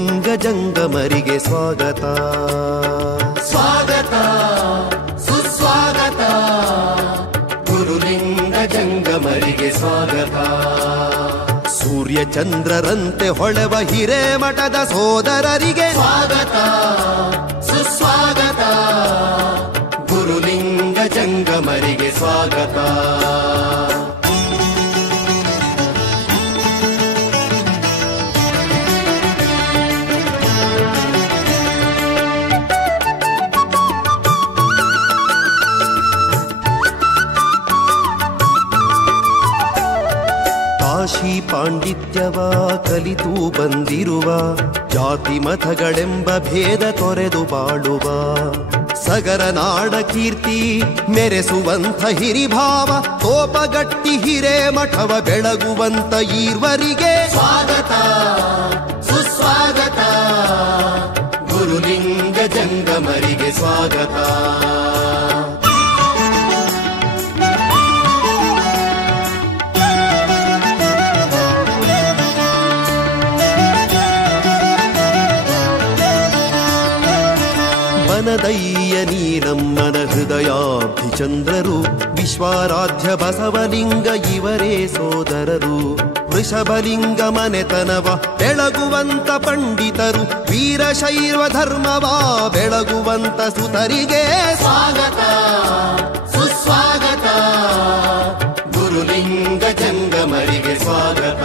ಗುರುಲಿಂಗ ಜಂಗಮರಿಗೆ ಸ್ವಾಗತ ಸ್ವಾಗತ ಸುಸ್ವಾಗತ. ಗುರುಲಿಂಗ ಜಂಗಮರಿಗೆ ಸ್ವಾಗತ. ಸೂರ್ಯ ಚಂದ್ರರಂತೆ ಹೊಳೆವ ಹಿರೇಮಠದ ಸೋದರರಿಗೆ ಸ್ವಾಗತ ಸುಸ್ವಾಗತ. ಗುರುಲಿಂಗ ಜಂಗಮರಿಗೆ ಸ್ವಾಗತ. ಕಾಶಿ ಪಾಂಡಿತ್ಯವ ಕಲಿತು ಬಂದಿರುವ, ಜಾತಿ ಮತಗಳೆಂಬ ಭೇದ ತೊರೆದು ಬಾಳುವ, ಸಗರ ನಾಡ ಕೀರ್ತಿ ಮೆರೆಸುವಂಥ ಹಿರಿಭಾವ, ಕೋಪಗಟ್ಟಿ ಹಿರೇಮಠವ ಬೆಳಗುವಂತ ಈರ್ವರಿಗೆ ಸ್ವಾಗತ ಸುಸ್ವಾಗತ. ಗುರುಲಿಂಗ ಜಂಗಮರಿಗೆ ಸ್ವಾಗತ. ವನದಯ್ಯ ನೀನಮ್ಮನ ಹೃದಯಾಬ್ಧಿಚಂದ್ರರು, ವಿಶ್ವಾರಾಧ್ಯ ಬಸವಲಿಂಗ ಇವರೇ ಸೋದರರು, ವೃಷಭಲಿಂಗ ಮನೆತನವ ಬೆಳಗುವಂತ ಪಂಡಿತರು, ವೀರಶೈವ ಧರ್ಮವ ಬೆಳಗುವಂತ ಸುತರಿಗೆ ಸ್ವಾಗತ ಸುಸ್ವಾಗತ. ಗುರುಲಿಂಗ ಜಂಗಮರಿಗೆ ಸ್ವಾಗತ.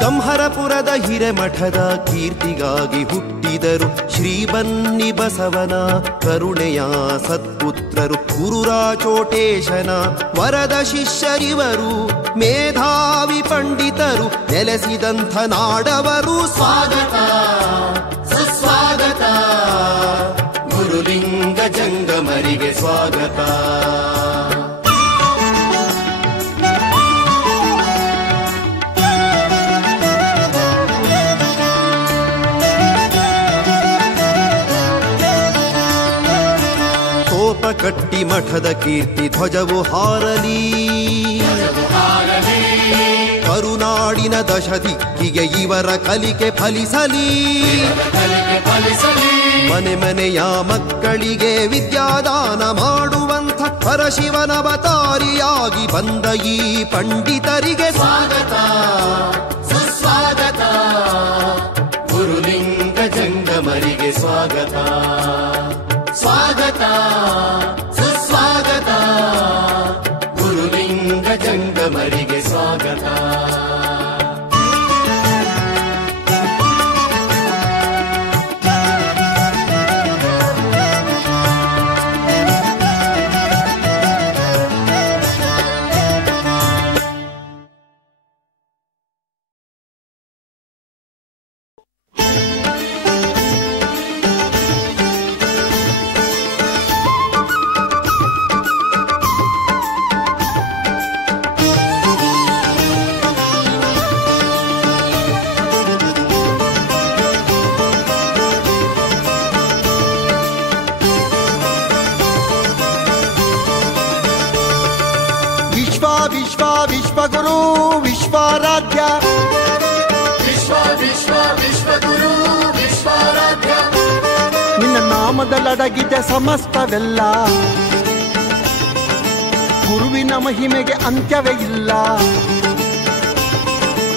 ಗಂಹರಪುರದ ಹಿರೇಮಠದ ಕೀರ್ತಿಗಾಗಿ ಹುಟ್ಟಿದರು, ಶ್ರೀ ಬನ್ನಿ ಬಸವನ ಕರುಣೆಯ ಸತ್ಪುತ್ರರು, ಗುರುರಾಚೋಟೇಶನ ವರದ ಶಿಷ್ಯರಿವರು, ಮೇಧಾವಿ ಪಂಡಿತರು ನೆಲೆಸಿದಂಥ ನಾಡವರು. ಸ್ವಾಗತ ಸುಸ್ವಾಗತ. ಗುರುಲಿಂಗ ಜಂಗಮರಿಗೆ ಸ್ವಾಗತ. ಕಟ್ಟಿ ಮಠದ ಕೀರ್ತಿ ಧ್ವಜವು ಹಾರಲಿ, ಕರುನಾಡಿನ ದಶದಿಕ್ಕಿಗೆ ಇವರ ಕಲಿಕೆ ಫಲಿಸಲಿ, ಮನೆ ಮನೆಯ ಮಕ್ಕಳಿಗೆ ವಿದ್ಯಾದಾನ ಮಾಡುವಂಥ ಪರಶಿವನ ಅವತಾರಿಯಾಗಿ ಬಂದ ಈ ಪಂಡಿತರಿಗೆ ಸ್ವಾಗತ ಸುಸ್ವಾಗತ. ಗುರುಲಿಂಗ ಜಂಗಮರಿಗೆ ಸ್ವಾಗತ. ಸ್ವಾಗತ ಸುಸ್ವಾಗತ. ಗುರುಲಿಂಗ ಜಂಗಮರಿಗೆ ಸ್ವಾಗತ. ವಿಶ್ವಗುರು ವಿಶ್ವಾರಾಧ್ಯ, ವಿಶ್ವಗುರು ವಿಶ್ವಾರಾಧ್ಯ. ನಿನ್ನ ನಾಮದಲ್ಲಡಗಿದೆ ಸಮಸ್ತವೆಲ್ಲ, ಗುರುವಿನ ಮಹಿಮೆಗೆ ಅಂತ್ಯವೇ ಇಲ್ಲ.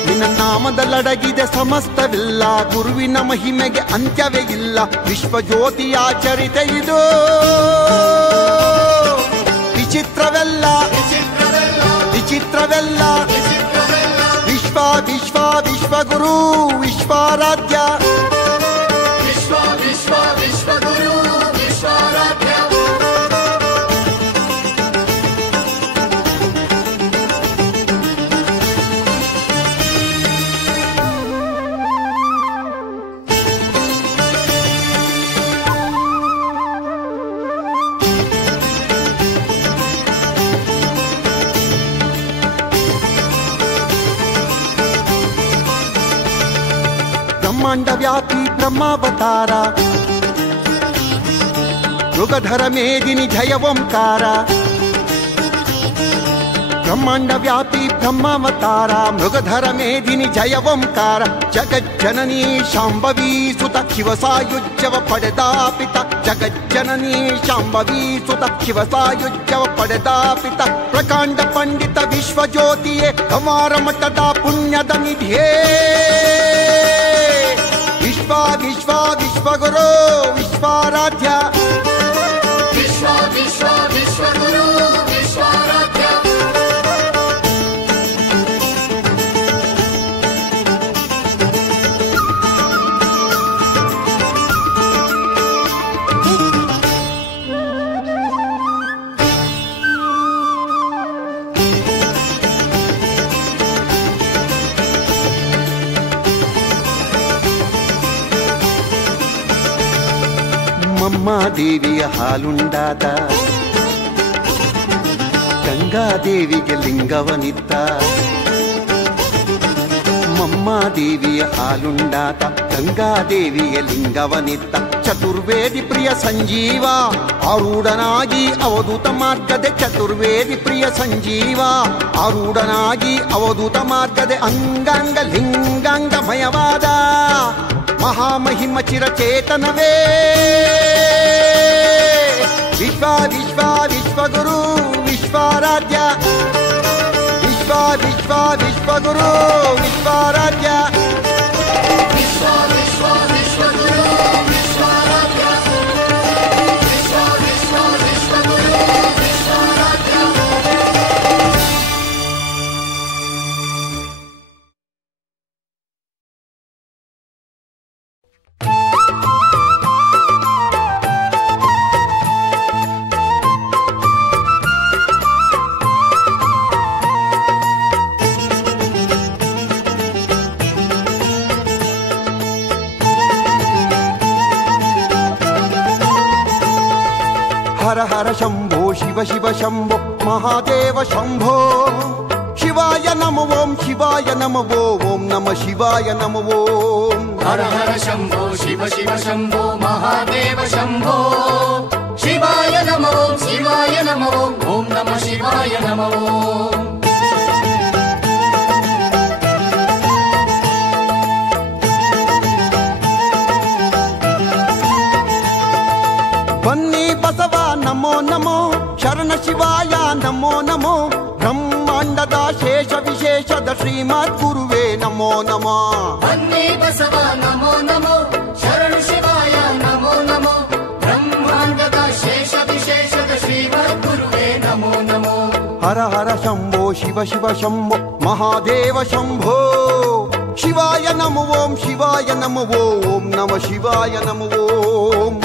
ನಿನ್ನ ನಾಮದಲ್ಲಡಗಿದೆ ಸಮಸ್ತವೆಲ್ಲ, ಗುರುವಿನ ಮಹಿಮೆಗೆ ಅಂತ್ಯವೇ ಇಲ್ಲ. ವಿಶ್ವಜ್ಯೋತಿಯಾಚರಿತೆ ಇದು ವಿಚಿತ್ರವೆಲ್ಲ ವಿಚಿತ್ರವೆಲ್ಲ. ವಿಶ್ವಗುರು ವಿಶ್ವಾರಾಧ್ಯ, ವಿಶ್ವಗುರು ವಿಶ್ವಾರಾಧ್ಯ. ಬ್ರಹ್ಮಾಂಡ ವ್ಯಾಪಿ ಬ್ರಹ್ಮಾವತಾರ ಮೃಗಧರ ಮೇದಿನಿ ಜಯ ಓಂಕಾರ ಬ್ರಹ್ಮಾಂಡ ವ್ಯಾಪಿ ಬ್ರಹ್ಮಾವತಾರ ಮೃಗಧರ ಮೇದಿನಿ ಜಯ ಓಂಕಾರ ಜಗಜ್ಜನನೀ ಶಾಂಭವೀ ಸುತ ಶಿವ ಸಾಯುಜ್ಯವ ಪಡೆದಾಪಿತ ಜಗಜ್ಜನನೀ ಶಾಂಭವೀ ಸುತ ಶಿವ ಸಾಯುಜ್ಯವ ಪಡೆದಾಪಿತ ಪ್ರಕಾಂಡ ಪಂಡಿತ ವಿಶ್ವಜ್ಯೋತಿಯೇ ಕಮಾರ ಮಠದ ಪುಣ್ಯದ ನಿಧಿಯೇ ವಿಶ್ವ ವಿಶ್ವ ವಿಶ್ವಗುರು ವಿಶ್ವಾರಾಧ್ಯ ವಿಶ್ವ ವಿಶ್ವ ವಿಶ್ವಗುರು ವಿಶ್ವಾರಾಧ್ಯ ದೇವಿಯ ಹಾಲುಂಡಾದ ಗಂಗಾದೇವಿಗೆ ಲಿಂಗವನಿತ್ತ ಮಮ್ಮಾದೇವಿಯ ಹಾಲುಂಡಾದ ಗಂಗಾದೇವಿಯ ಲಿಂಗವನಿತ್ತ ಚತುರ್ವೇದಿ ಪ್ರಿಯ ಸಂಜೀವ ಆರೂಢನಾಗಿ ಅವಧೂತ ಮಾರ್ಗದೆ ಚತುರ್ವೇದಿ ಪ್ರಿಯ ಸಂಜೀವ ಆರೂಢನಾಗಿ ಅವಧೂತ ಮಾರ್ಗದೆ ಅಂಗಾಂಗ ಲಿಂಗಾಂಗಮಯವಾದ ಮಹಾಮಹಿಮ ಚಿರಚೇತನವೇ ವಿಶ್ವ ವಿಶ್ವ ವಿಶ್ವಗುರು ವಿಶ್ವಾರಾಧ್ಯ ವಿಶ್ವ ವಿಶ್ವ ವಿಶ್ವಗುರು ವಿಶ್ವಾರಾಧ್ಯ ವಿಶ್ವ ವಿಶ್ವ ವಿಶ್ವಗುರು ವಿಶ್ವಾರಾಧ್ಯ ವಿಶ್ವ ವಿಶ್ವ ವಿಶ್ವಗುರು ವಿಶ್ವಾರಾಧ್ಯ ಹರ ಹರ ಶಂಭೋ ಶಿವ ಶಿವ ಶಂಭೋ ಮಹಾದೇವ ಶಂಭೋ ಶಿವಾಯ ನಮೋ ಓಂ ಶಿವಾಯ ನಮೋ ಓಂ ನಮ ಶಿವಾಯ ನಮೋ ಓಂ ಹರ ಹರ ಶಂಭೋ ಶಿವ ಶಿವ ಶಂಭೋ ಮಹಾದೇವ ಶಂಭೋ ಶಿವಾಯ ನಮೋ ಶಿವಾಯ ನಮೋ ಓಂ ನಮ ಶಿವಾಯ ನಮೋ ಬನ್ನಿ ಬಸವ ನಮೋ ನಮೋ ಶರಣ ಶಿವಾಯ ನಮೋ ನಮೋ ಬ್ರಹ್ಮಾಂಡದ ಶೇಷ ವಿಶೇಷದ ಶ್ರೀಮದ್ ಗುರುವೇ ನಮೋ ನಮೋ ಬನ್ನಿ ಬಸವ ನಮೋ ನಮೋ ಶರಣ ಶಿವಾಯ ನಮೋ ನಮೋ ಬ್ರಹ್ಮಾಂಡದ ಶೇಷ ವಿಶೇಷದ ಶ್ರೀಮದ್ ಗುರುವೇ ನಮೋ ನಮೋ ಹರ ಹರ ಶಂಭೋ ಶಿವ ಶಿವ ಶಂಭೋ ಮಹಾದೇವ ಶಂಭೋ ಶಿವಾಯ ನಮೋ ಓಂ ಶಿವಾಯ ನಮೋ ಓಂ ನಮ ಶಿವಾಯ ನಮೋ ಓಂ